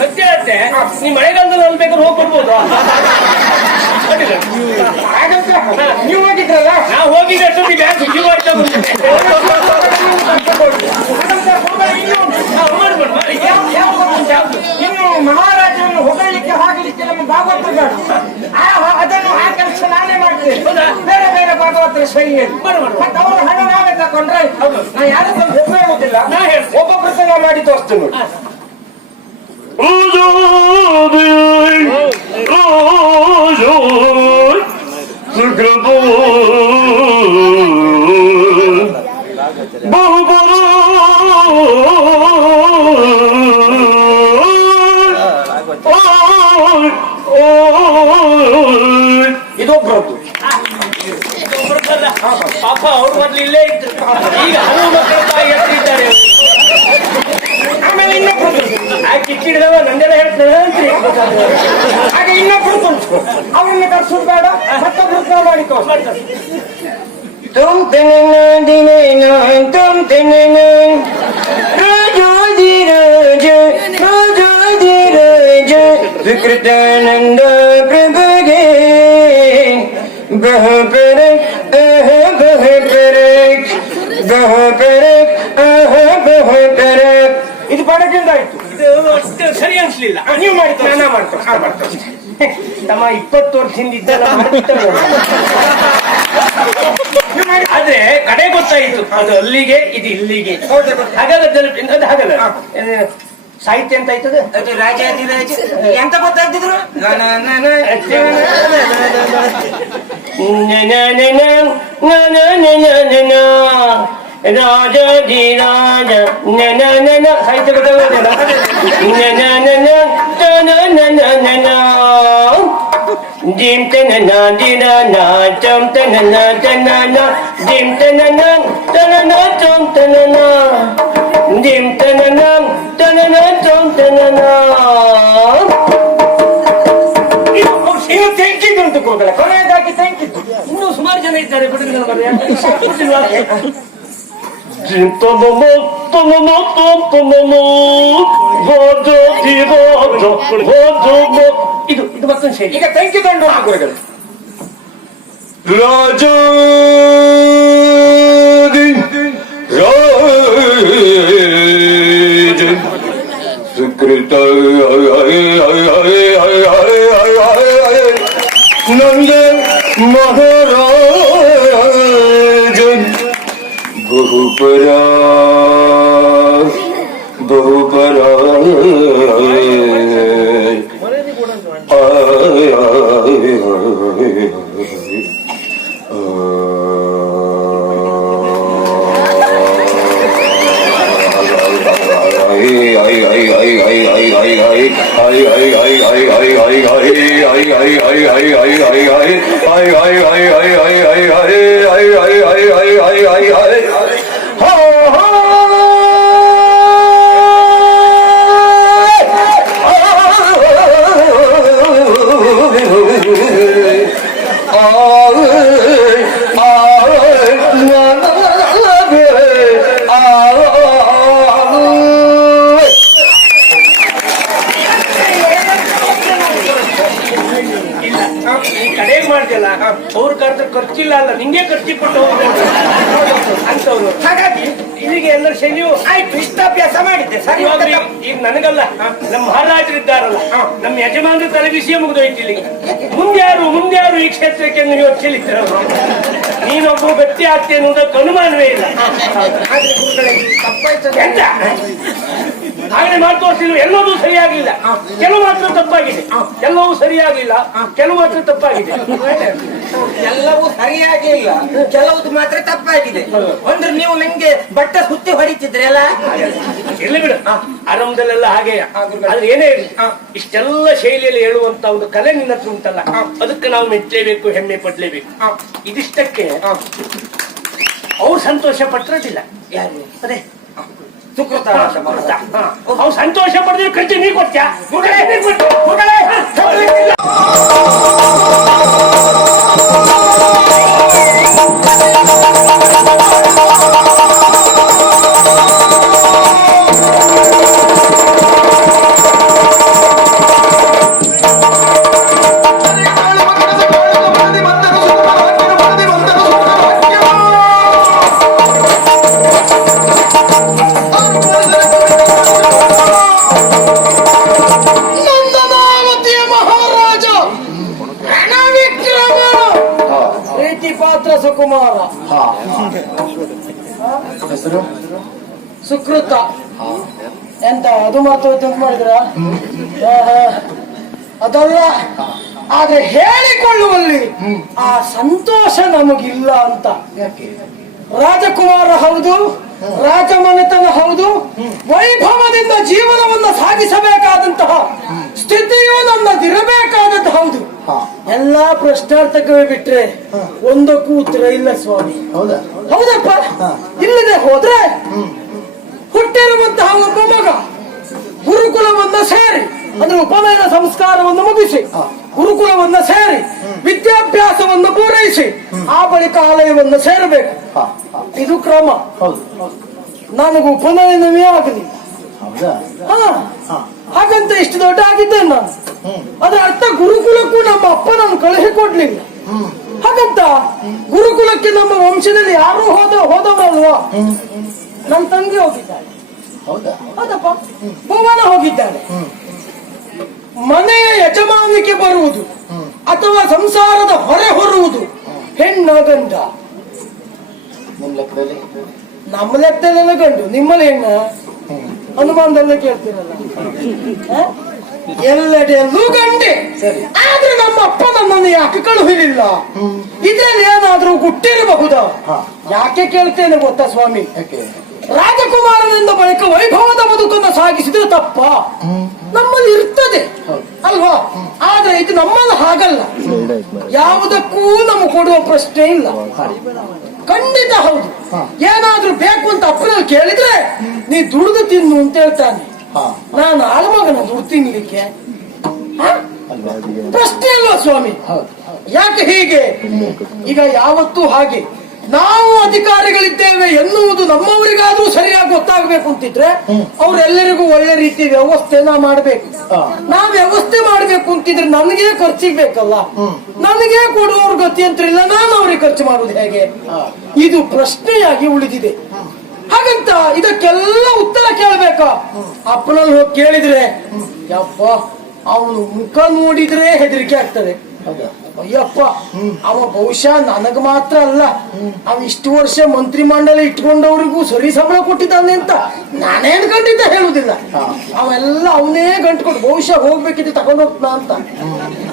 ಸತ್ಯ ಹೇಳ್ತೆ, ನೀ ಮಳೆಗಾಲದಲ್ಲಿ ಅನ್ಬೇಕಾದ್ರೆ ಹೋಗಿ ಬರ್ಬೋದು. ನೀವು ಹೋಗಿದ್ರಲ್ಲ, ನಾ ಹೋಗಿದ್ದೆ ಅಷ್ಟೊತ್ತಿಗೆ ಬ್ಯಾಂಕ್ ಶುಚಿ ಮಾಡ್ತಾ ಬಂದಿದ್ದೆ. ಇನ್ನು ಮಹಾರಾಜನನ್ನು ಹೊಗಳಲಿಕ್ಕೆ ಹೋಗಲಿಕ್ಕೆ ನಮ್ಮ ಭಾಗವತರು ಬೇಡ. ಅದನ್ನು ಆ ಕೆಲಸ ನಾನೇ ಮಾಡ್ತೇನೆ. ಬೇರೆ ಬೇರೆ ಭಾಗವತರ ಶೈಲಿಯಲ್ಲಿ ಮತ್ತೆ ಅವರು ಹಣ ನಾವೇ ತಕೊಂಡ್ರೆ ನಾ ಯಾರದ್ದು ಹೆಸರು ಹೇಳುವುದಿಲ್ಲ. ಒಬ್ಬೊಬ್ಬರು ನಾವು ಮಾಡಿ ತೋರಿಸ್ತೇನೆ ನೋಡಿ. ಇದೊಬ್ಬರದ್ದು. ಪಾಪ ಅವ್ರು ಮೊದ್ಲು ಇಲ್ಲೇ ಇದ್ರು, ಈಗ ಹಲವು ಮಕ್ಕಳ ತಾಯಿ ಎತ್ತಿದ್ದಾರೆ. ಆಮೇಲೆ ಇನ್ನೊಬ್ಬರು ಆ ಕಿಕ್ಕಿಡಿದವ ನಂದೆಲ್ಲ ಹೇಳ್ತಾರೆ ಅಂತ್ರಿ. ಹಾಗೆ ಇನ್ನೊಬ್ರು ಬಂತು, ಅವ್ರನ್ನ ಕರ್ಸೋದು ಬೇಡ, ಮತ್ತೊಬ್ರು ಮಾಡಿ ತೋರಿಸ್ತಾರೆ. ತುಮ್ ತೆನ ದಿನ ತುಮ್ ತೆನ ರಾಜಾದಿರಾಜ ರಾಜಾದಿರಾಜ ಸುಕೃತಾನಂದ ಪ್ರಭುಗೆ ಬಹುಪರಕ್ ಬಹುಪರಕ್ ಬಹುಪರಕ್ ಬಹುಪರಕ್. ಇದು ಪಡದಿಂದ ಆಯ್ತು. ಇದು ಅಷ್ಟು ಸರಿ ಅನ್ಸ್ಲಿಲ್ಲ. ನೀವು ಮಾಡಿ ನಾನಾ ಮಾಡ್ತೇನೆ. ತಮ್ಮ 20 ವರ್ಷದಿಂದ ಇದ್ದಲ್ಲ ಆದ್ರೆ ಕಡೆ ಗೊತ್ತಾಯಿತು, ಅದು ಅಲ್ಲಿಗೆ ಇದು ಇಲ್ಲಿಗೆ. ಹಾಗಾದ್ರೆ ಹಾಗಲ್ಲ ಸಾಹಿತ್ಯ ಅಂತ ಆಯ್ತದೆ. ಅದು ರಾಜಾದಿರಾಜ ಎಂತ ಗೊತ್ತಾಗ್ತಿದ್ರು. ರಾಜಾದಿರಾಜ ಸಾಹಿತ್ಯ ಗೊತ್ತಾಗೋದಿಲ್ಲ. ಜಿಂ ತನ ದಿನ ಚಂ ತನ ತನ ಜಿಂ ತನ ತನ ಚಂ ತನ ಜಿಂ ತನ ತನ ಚಂ ತನ. ಇನ್ನು ತೆಂಕಿದ್ದುಂಟು ಕೂಗಲ, ಕೊನೆಯದಾಗಿ ತೆಂಕಿದ್ದು. ಇನ್ನೂ ಸುಮಾರು ಜನ ಇದ್ದಾರೆ ಬಿಡುಗಡೆ. ಇದು ಇದು ಮತ್ತೊಂದು ಶೈಲಿ. ಈಗ ತೆಂಕಿಕೊಂಡು ಗುರುಗಳು. ರಾಜ ಸುಕೃತ ನಂದ ಮಹಾರಾಜ ಬಹುಪರ ಬಹುಪರ ಈ ಕಡೆಗೆ ಮಾಡ್ತಿಲ್ಲ ಅವ್ರ ಕರೆದ್ರೆ ಖರ್ಚಿಲ್ಲ ಅಲ್ಲ ನಿಂಗೆ ಖರ್ಚಿ ಕೊಟ್ಟು ಹೋಗ್ಬೋದು ಅಂತವ್ರು. ಹಾಗಾಗಿ ಇಲ್ಲಿಗೆ ಎಲ್ಲರ ಶೈಲಿಯು ಆಯ್ತು, ಇಷ್ಟಾಭ್ಯಾಸ ಮಾಡಿದ್ದೆ ಸರಿ. ಇವಾಗ ಈಗ ನನಗಲ್ಲ, ನಮ್ಮ ಮಹಾರಾಜರಿದ್ದಾರಲ್ಲ, ನಮ್ಮ ಯಜಮಾನ್ರ ತಲೆ ವಿಷಯ ಮುಗಿದೋಯ್ತು ಇಲ್ಲಿಗೆ. ಮುಂದ್ಯಾರು ಈ ಕ್ಷೇತ್ರಕ್ಕೆ ನೀವು ಯೋಚಿಸಿಲಿದ್ದಾರಲ್ಲ, ನೀನೊಬ್ಬ ವ್ಯಕ್ತಿ ಆಗ್ತಿ ಅನ್ನೋದಕ್ಕೆ ಅನುಮಾನವೇ ಇಲ್ಲ. ಆದ್ರೆ ಗುರುಗಳೇ ತಪ್ಪಾಯ್ತದೆ. ಎಂತ ಹಾಗೆ ಮಾತು ತೋರಿಸಿಲ್ಲ, ಎಲ್ಲವೂ ಸರಿಯಾಗಿಲ್ಲ, ಕೆಲವು ಮಾತ್ರ ತಪ್ಪಾಗಿದೆ. ಎಲ್ಲವೂ ಸರಿಯಾಗಿಲ್ಲ, ಕೆಲವು ಮಾತ್ರ ತಪ್ಪಾಗಿದೆ. ಎಲ್ಲವೂ ಸರಿಯಾಗಿ ಇಲ್ಲ, ಕೆಲವುದು ಮಾತ್ರ ತಪ್ಪಾಗಿದೆ. ಅಂದ್ರೆ ನೀವು ನಂಗೆ ಬಟ್ಟೆ ಸುತ್ತಿ ಹೊಡಿತಿದ್ರಿ ಅಲ್ಲ? ಇರ್ಲಿ ಬಿಡು, ಆರಂಭದಲ್ಲೆಲ್ಲ ಹಾಗೆ. ಆದ್ರೆ ಏನೇ ಇರಲಿ, ಇಷ್ಟೆಲ್ಲ ಶೈಲಿಯಲ್ಲಿ ಹೇಳುವಂತ ಒಂದು ಕಲೆ ನಿನ್ನ ಹತ್ರ ಉಂಟಲ್ಲ, ಅದಕ್ಕೆ ನಾವು ಮೆಚ್ಚಲೇಬೇಕು, ಹೆಮ್ಮೆ ಪಡ್ಲೇಬೇಕು. ಇದಿಷ್ಟಕ್ಕೆ ಅವ್ರು ಸಂತೋಷ ಪಟ್ಟಿರೋದಿಲ್ಲ. ಯಾರು? ಅದೇ ಸುಕೃತ. ಅವ್ರು ಸಂತೋಷ ಪಡೆದ್ರೆ ಖರ್ಚು ನೀ ಕೊಡ್ತೀಯ? ನಂದನಾವತಿಯ ಮಹಾರಾಜ ರಣವಿಕ್ರಮ ಪ್ರೀತಿ ಪಾತ್ರ ಸುಕುಮಾರ. ಹೆಸರು ಸುಕೃತ. ಎಂತ ಅದು ಮಾತು ಅಂತ ಮಾಡಿದ್ರ? ಅದಲ್ಲ, ಆದ್ರೆ ಹೇಳಿಕೊಳ್ಳುವಲ್ಲಿ ಆ ಸಂತೋಷ ನಮಗಿಲ್ಲ ಅಂತ. ರಾಜಕುಮಾರ ಹೌದು, ರಾಜಮನೆತನ ಹೌದು, ವೈಭವದಿಂದ ಜೀವನವನ್ನ ಸಾಗಿಸಬೇಕಾದಂತಹ ಸ್ಥಿತಿಯು ನನ್ನದಿರಬೇಕಾದದ್ದು ಹೌದು. ಎಲ್ಲಾ ಪ್ರಶ್ನಾರ್ಥಕವೇ ಬಿಟ್ರೆ ಒಂದಕ್ಕೂ ಉತ್ತರ ಇಲ್ಲ ಸ್ವಾಮಿ. ಹೌದಪ್ಪ. ಇಲ್ಲದೆ ಹೋದ್ರೆ ಹುಟ್ಟಿರುವಂತಹ ಒಬ್ಬ ಮಗ ಗುರುಕುಲವನ್ನ ಸೇರಿ, ಅಂದ್ರೆ ಉಪನಯನ ಸಂಸ್ಕಾರವನ್ನು ಮುಗಿಸಿ ಗುರುಕುಲವನ್ನ ಸೇರಿ ವಿದ್ಯಾಭ್ಯಾಸವನ್ನು ಪೂರೈಸಿ ಆ ಬಳಿಕ ಆಲಯವನ್ನು ಸೇರಬೇಕು. ಇದು ಕ್ರಮ. ನನಗೂ ಉಪನಯನವೇ ಆಗಲಿಲ್ಲ. ಹಾಗಂತ ಇಷ್ಟು ದೊಡ್ಡ ಆಗಿದ್ದೇನೆ ನಾನು. ಅದರ ಅರ್ಥ ಗುರುಕುಲಕ್ಕೂ ನಮ್ಮ ಅಪ್ಪ ನಾನು ಕಳುಹಿಕೊಡ್ಲಿಲ್ಲ. ಹಾಗಂತ ಗುರುಕುಲಕ್ಕೆ ನಮ್ಮ ವಂಶದಲ್ಲಿ ಯಾರು ಹೋದವರಲ್ವಾ? ನನ್ನ ತಂಗಿ ಹೋಗಿದ್ದಾಳೆ. ಹೌದಪ್ಪ. ಭುವನ ಹೋಗಿದ್ದಾಳೆ. ಮನೆಯ ಯಜಮಾನಿಕೆ ಬರುವುದು ಅಥವಾ ಸಂಸಾರದ ಹೊರೆ ಹೊರುವುದು ಹೆಣ್ಣ ಗಂಡ? ನಮ್ಮ ಲೆಕ್ಕದಲ್ಲೆಲ್ಲ ಗಂಡು, ನಿಮ್ಮಲ್ಲಿ ಹೆಣ್ಣ? ಹನುಮಾನದಲ್ಲೇ ಕೇಳ್ತೀರಲ್ಲ. ಎಲ್ಲೆಡೆಯಲ್ಲೂ ಗಂಡೆ. ಆದ್ರೆ ನಮ್ಮ ಅಪ್ಪ ನನ್ನನ್ನು ಯಾಕೆ ಕಳುಹಿಲಿಲ್ಲ? ಇದ್ರಲ್ಲಿ ಏನಾದ್ರೂ ಗುಟ್ಟಿರಬಹುದಾ? ಯಾಕೆ ಕೇಳ್ತೇನೆ ಗೊತ್ತಾ ಸ್ವಾಮಿ? ರಾಜಕುಮಾರನಿಂದ ಬಳಿಕ ವೈಭವದ ಬದುಕನ್ನು ಸಾಗಿಸಿದ್ರೆ ತಪ್ಪ? ನಮ್ಮಲ್ಲಿ ಇರ್ತದೆ ಅಲ್ವಾ? ಆದ್ರೆ ಇದು ನಮ್ಮಲ್ಲಿ ಹಾಗಲ್ಲ. ಯಾವುದಕ್ಕೂ ನಮಗೆ ಕೊಡುವ ಪ್ರಶ್ನೆ ಇಲ್ಲ. ಖಂಡಿತ ಹೌದು. ಏನಾದ್ರೂ ಬೇಕು ಅಂತ ಅಪ್ಪನಲ್ಲಿ ಕೇಳಿದ್ರೆ ನೀ ದುಡಿದು ತಿನ್ನು ಅಂತ ಹೇಳ್ತಾನೆ. ನಾನು ಆಳಮಗನ ದುಡ್ಡು ತಿನ್ಲಿಕ್ಕೆ ಪ್ರಶ್ನೆ ಅಲ್ವಾ ಸ್ವಾಮಿ? ಯಾಕೆ ಹೀಗೆ? ಈಗ ಯಾವತ್ತೂ ಹಾಗೆ ನಾವು ಅಧಿಕಾರಿಗಳಿದ್ದೇವೆ ಎನ್ನುವುದು ನಮ್ಮವರಿಗಾದ್ರೂ ಸರಿಯಾಗಿ ಗೊತ್ತಾಗಬೇಕು ಅಂತಿದ್ರೆ ಅವ್ರೆಲ್ಲರಿಗೂ ಒಳ್ಳೆ ರೀತಿ ವ್ಯವಸ್ಥೆನ ಮಾಡ್ಬೇಕು. ನಾವ್ ವ್ಯವಸ್ಥೆ ಮಾಡ್ಬೇಕು ಅಂತಿದ್ರೆ ನನಗೆ ಖರ್ಚಿಗೆ ಬೇಕಲ್ಲ. ನನಗೆ ಕೊಡುವವ್ರ ಗತಿ ಅಂತಿಲ್ಲ, ನಾನು ಅವ್ರಿಗೆ ಖರ್ಚು ಮಾಡುವುದು ಹೇಗೆ? ಇದು ಪ್ರಶ್ನೆಯಾಗಿ ಉಳಿದಿದೆ. ಹಾಗಂತ ಇದಕ್ಕೆಲ್ಲ ಉತ್ತರ ಕೇಳಬೇಕಾ? ಅಪ್ಪನಲ್ಲಿ ಹೋಗಿ ಕೇಳಿದ್ರೆ ಯಪ್ಪ ಅವನು ಮುಖ ನೋಡಿದ್ರೆ ಹೆದರಿಕೆ ಆಗ್ತದೆ. ಅಯ್ಯಪ್ಪ, ಅವ ಬಹುಶಃ ನನಗ್ ಮಾತ್ರ ಅಲ್ಲ, ಅವ ಇಷ್ಟು ವರ್ಷ ಮಂತ್ರಿ ಮಂಡಳಿ ಇಟ್ಕೊಂಡವ್ರಿಗೂ ಸರಿ ಸಂಬಳ ಕೊಟ್ಟಿದ್ದಾನೆ ಅಂತ ನಾನೇನ್ ಖಂಡಿತ ಹೇಳುದಿಲ್ಲ. ಅವೆಲ್ಲ ಅವನೇ ಗಂಟು ಕೊಟ್ಟು ಬಹುಶಃ ಹೋಗ್ಬೇಕಿದ್ದು ತಗೊಂಡು ಹೋಗ್ತಾ ಅಂತ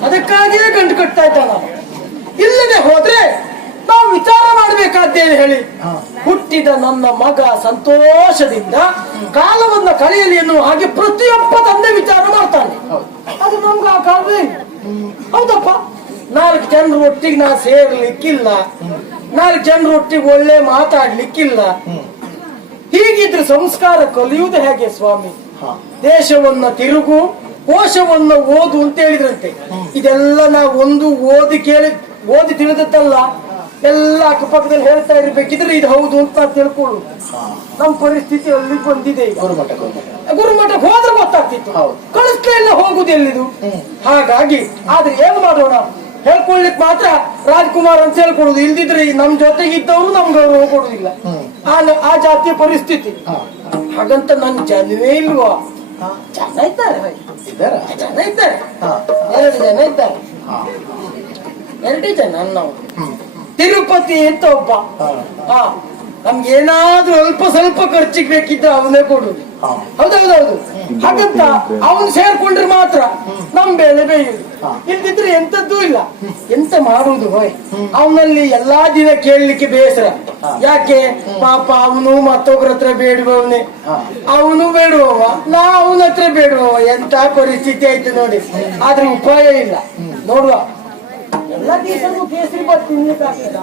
ಅದಕ್ಕಾಗಿಯೇ ಗಂಟು ಕಟ್ತಾ ಇದ್ದಾನ. ಇಲ್ಲದೆ ಹೋದ್ರೆ ನಾವು ವಿಚಾರ ಮಾಡ್ಬೇಕಾದ್ದೇನು ಹೇಳಿ? ಹುಟ್ಟಿದ ನನ್ನ ಮಗ ಸಂತೋಷದಿಂದ ಕಾಲವನ್ನ ಕಳೆಯಲಿ ಎನ್ನುವ ಹಾಗೆ ಪ್ರತಿಯೊಬ್ಬ ತಂದೆ ವಿಚಾರ ಮಾಡ್ತಾನೆ. ಅದು ನಮ್ಗೆ ಆ ಕಾಲವೇ ಹೌದಪ್ಪ. 4 ಜನರ ಒಟ್ಟಿಗೆ ನಾ ಸೇರ್ಲಿಕ್ಕಿಲ್ಲ, 4 ಜನರ ಒಟ್ಟಿಗೆ ಒಳ್ಳೆ ಮಾತಾಡ್ಲಿಕ್ಕಿಲ್ಲ. ಹೀಗಿದ್ರೆ ಸಂಸ್ಕಾರ ಕಲಿಯುವುದು ಹೇಗೆ ಸ್ವಾಮಿ? ದೇಶವನ್ನ ತಿರುಗು, ಕೋಶವನ್ನ ಓದು ಅಂತ ಹೇಳಿದ್ರಂತೆ. ಇದೆಲ್ಲ ನಾವು ಒಂದು ಓದಿ ತಿಳಿದದ್ದಲ್ಲ, ಎಲ್ಲ ಅಕ್ಕಪಕ್ಕದಲ್ಲಿ ಹೇಳ್ತಾ ಇರ್ಬೇಕಿದ್ರೆ ಇದು ಹೌದು ಅಂತ ತಿಳ್ಕೊಳ್ಳು. ನಮ್ಮ ಪರಿಸ್ಥಿತಿ ಅಲ್ಲಿ ಬಂದಿದೆ. ಗುರುಮಠಕ್ಕೆ ಹೋದ್ರೆ ಗೊತ್ತಾಗ್ತಿತ್ತು, ಕಳಿಸ್ಲೇ ಇಲ್ಲ ಹೋಗುದು ಎಲ್ಲಿದು. ಹಾಗಾಗಿ ಆದ್ರೆ ಏನ್ ಮಾಡೋಣ? ಹೇಳ್ಕೊಳ್ಲಿಕ್ಕೆ ಮಾತ್ರ ರಾಜ್ಕುಮಾರ್ ಅಂತ ಹೇಳ್ಕೊಡುದು, ಇಲ್ದಿದ್ರೆ ನಮ್ ಜೊತೆಗಿದ್ದವರು ನಮ್ಗೆ ಗೌರವ ಕೊಡುದಿಲ್ಲ. ಆ ಜಾತಿಯ ಪರಿಸ್ಥಿತಿ. ಹಾಗಂತ ನನ್ ಜನವೇ ಇಲ್ವಾ? ಜನ ಇದ್ದಾರೆ, ಜನ ಇದ್ದಾರೆ, 2 ಜನ ಇದ್ದಾರೆ, 2 ಜನ ನಾವು. ತಿರುಪತಿ ಅಂತ ಒಬ್ಬ, ನಮ್ಗೆ ಏನಾದ್ರೂ ಅಲ್ಪ ಸ್ವಲ್ಪ ಖರ್ಚಿಗೆ ಬೇಕಿದ್ರೆ ಅವನೇ ಕೊಡುದು. ಹೌದೌದೌದು. ಹಾಗಂತ ಅವನು ಸೇರ್ಕೊಂಡ್ರೆ ಮಾತ್ರ ನಮ್ ಬೆಲೆ ಬೇಯುದು, ಇಲ್ದಿದ್ರೆ ಎಂತದ್ದೂ ಇಲ್ಲ. ಎಂತ ಮಾಡುದು ಹೋಯ್, ಅವನಲ್ಲಿ ಎಲ್ಲಾ ದಿನ ಕೇಳಲಿಕ್ಕೆ ಬೇಸರ. ಯಾಕೆ ಪಾಪ ಅವನು ಮತ್ತೊಬ್ಬರ ಹತ್ರ ಬೇಡುವವನೇ, ಅವನು ಬೇಡುವವ, ನಾ ಅವನ ಹತ್ರ ಬೇಡುವವ. ಎಂತ ಪರಿಸ್ಥಿತಿ ಆಯ್ತು ನೋಡಿ. ಆದ್ರೆ ಉಪಾಯ ಇಲ್ಲ. ನೋಡುವ, ಎಲ್ಲ ದಿವಸನೂ ಕೇಸರಿ ಬಾತ್ ತಿನ್ಲಿಕ್ಕೆ ಆಗ್ತದ?